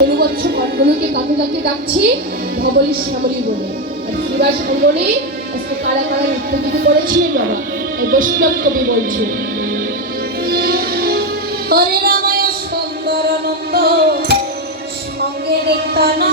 অনুবৎস ঘটগুলোকে কাকে কাকে ডাকছি ধবলি শ্যামলী বলে। আর শ্রীবাস অঙ্গনে আজকে কারা কারা উত্তেজিত করেছিলেন বাবা? এই বৈষ্ণব কবি বলছে হরে রামায় সঙ্গে দেখতানা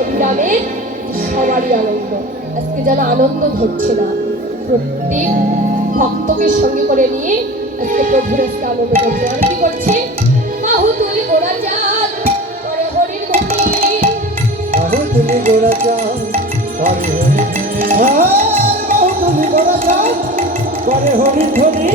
অভিরামের সবারই আনন্দ। আজকে যেন আনন্দ ধরছে না। প্রত্যেক ভক্তকে সঙ্গে করে নিয়ে আজকে প্রভুর আজকে আনন্দ ধরছে আর কি করছে? বাহু তুলি গোড়া চাঁদ হরির তুমি গোড়া চাও হরি হরি আর বহু গোড়া চাও করে হরি ধরি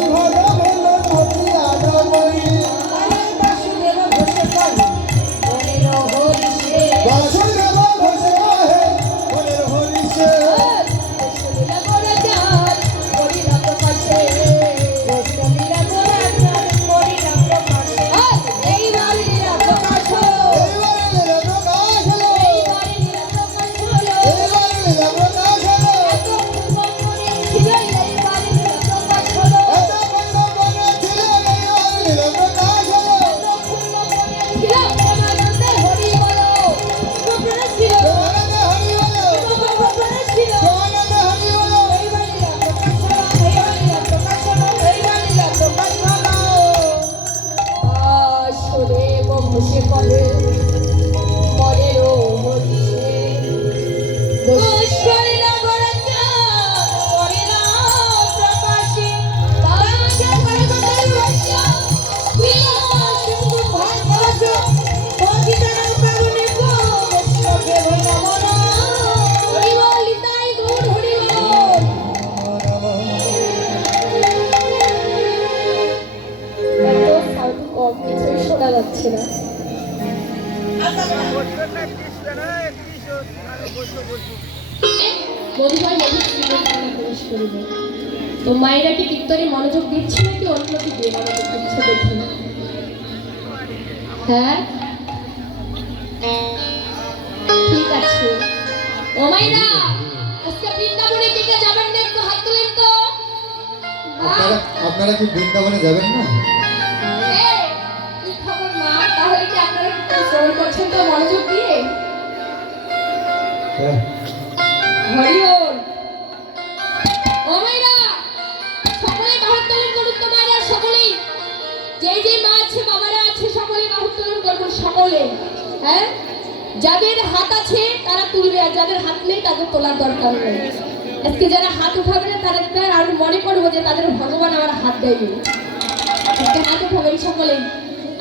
তো মায়েরা কি কীর্তনে মনোযোগ দিচ্ছে নাকি অন্য দিকে মনোযোগ দিচ্ছে দেখি হ্যাঁ? ঠিক আছে। ও মায়েরা, আজকে বৃন্দাবনে কে কে যাবেন না একটু হাত তুলেন তো। আপনারা আপনারা কি বৃন্দাবনে যাবেন না? হ্যাঁ সকলে সকলে সকলে যাদের হাত আছে, তারা তুলবে, আর যাদের হাত নেই, তাদের তোলার দরকার নেই। আজকে যারা হাত উঠাবে না তারা আর মনে করব যে তাদের ভগবান আমার হাত দেয়নি। হাত উঠাবেন সকলেই।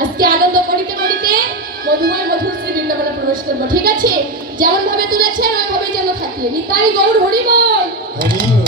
আজকে আনন্দ করিতে মধুময় মধুর শ্রী বৃন্দাবনে প্রবেশ করব, ঠিক আছে? যেমন ভাবে তুলেছেন ওইভাবে যেন থাকি নিতাই গৌর হরিবল। হরি হরিবল।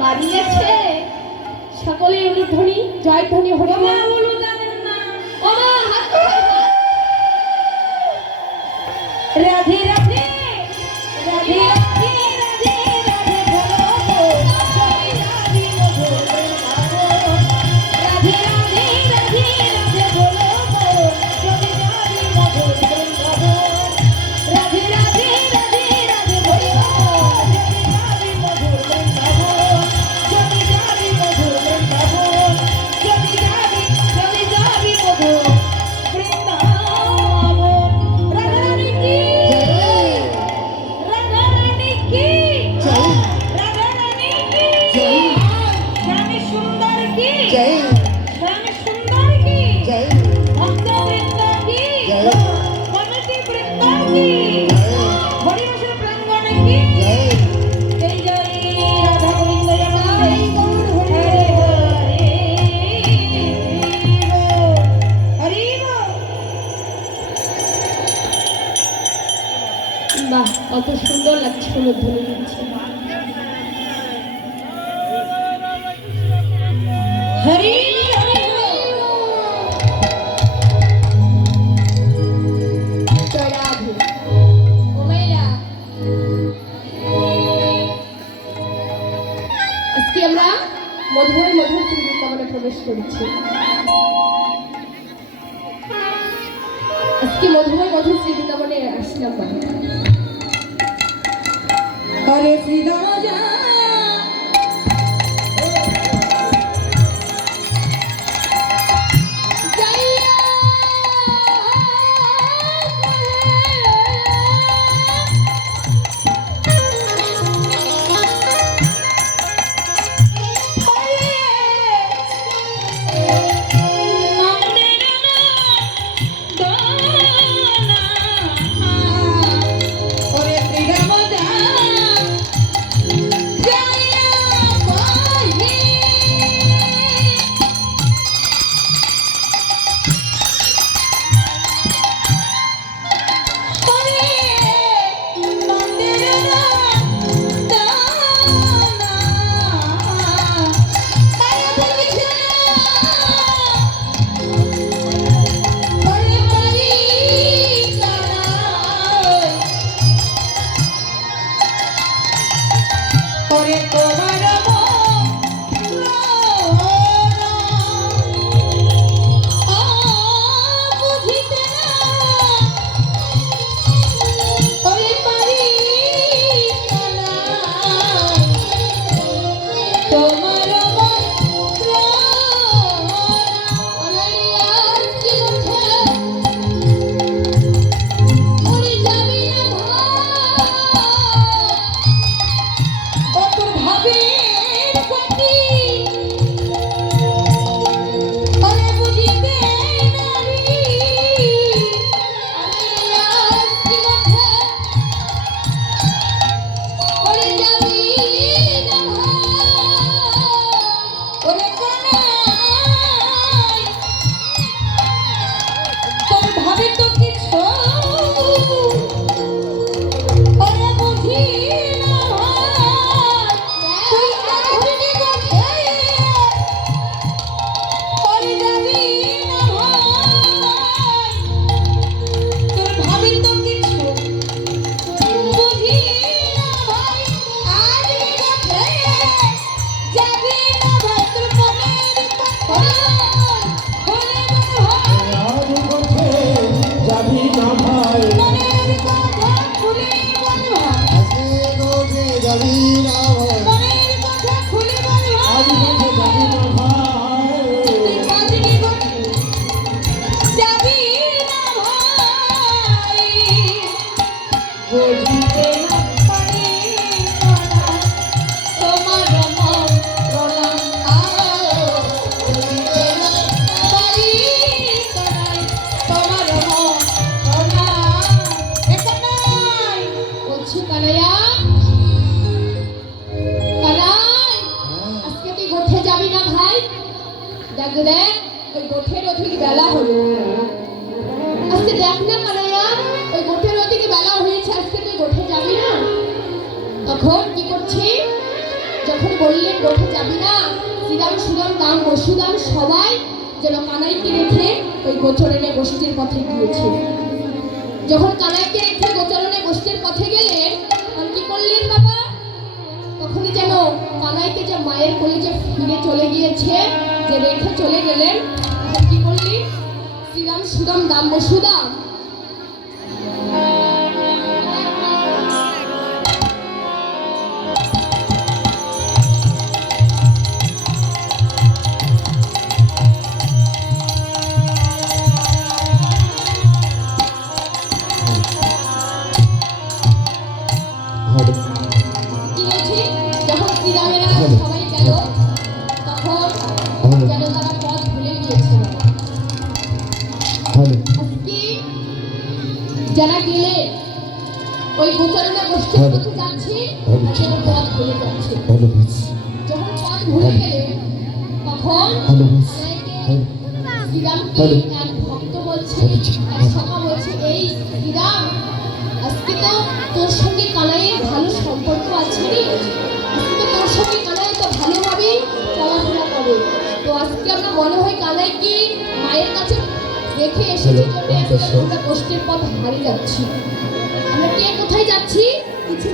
বাড়িয়েছে সকলে অনুধ্বনি জয় ধ্বনি হরে মা রাধে রাধে। চলছে। আজকে মধুময় মধুর স্মৃতিতা বলে আসলাম অধিক বেলা হলো। আজকে দেখ না কানাইয়া ওই গোঠের অধিক বেলা হয়েছে, আজকে তুই গোঠে যাবি না? তখন কি করছি? যখন বললেন গোঠে যাবি না, শ্রীরাম, সুরাম দাম বসুদাম সবাই যেন কানাইকে রেখে ওই গোচরণে গোষ্ঠীর পথে গিয়েছে। যখন কানাইকে রেখে গোচরণে গোষ্ঠীর পথে গেলেন, তখন কি করলেন বাবা? তখনই যেন কানাইকে যে মায়ের কোলে যে ফিরে চলে গিয়েছে, যে রেখে চলে গেলেন কি শ্রীরাম সুদাম দাম বসুদাম ভুলে গেলে তখন শ্রীরামকে এক ভক্ত বলছে? এক সখা বলছে এই শ্রীরাম আজকে তো তোর সঙ্গে কানাইয়ের ভালো সম্পর্ক আছে রে। আজকে তো তোর সঙ্গে কানাই তো ভালোভাবেই চলাফেরা করে। তো আজকে আমরা মনে হয় কানাইকে মায়ের কাছে রেখে এসেছি জন্য আমরা কষ্টের পথ হারিয়ে যাচ্ছি। আমরা কে কোথায় যাচ্ছি? কিছু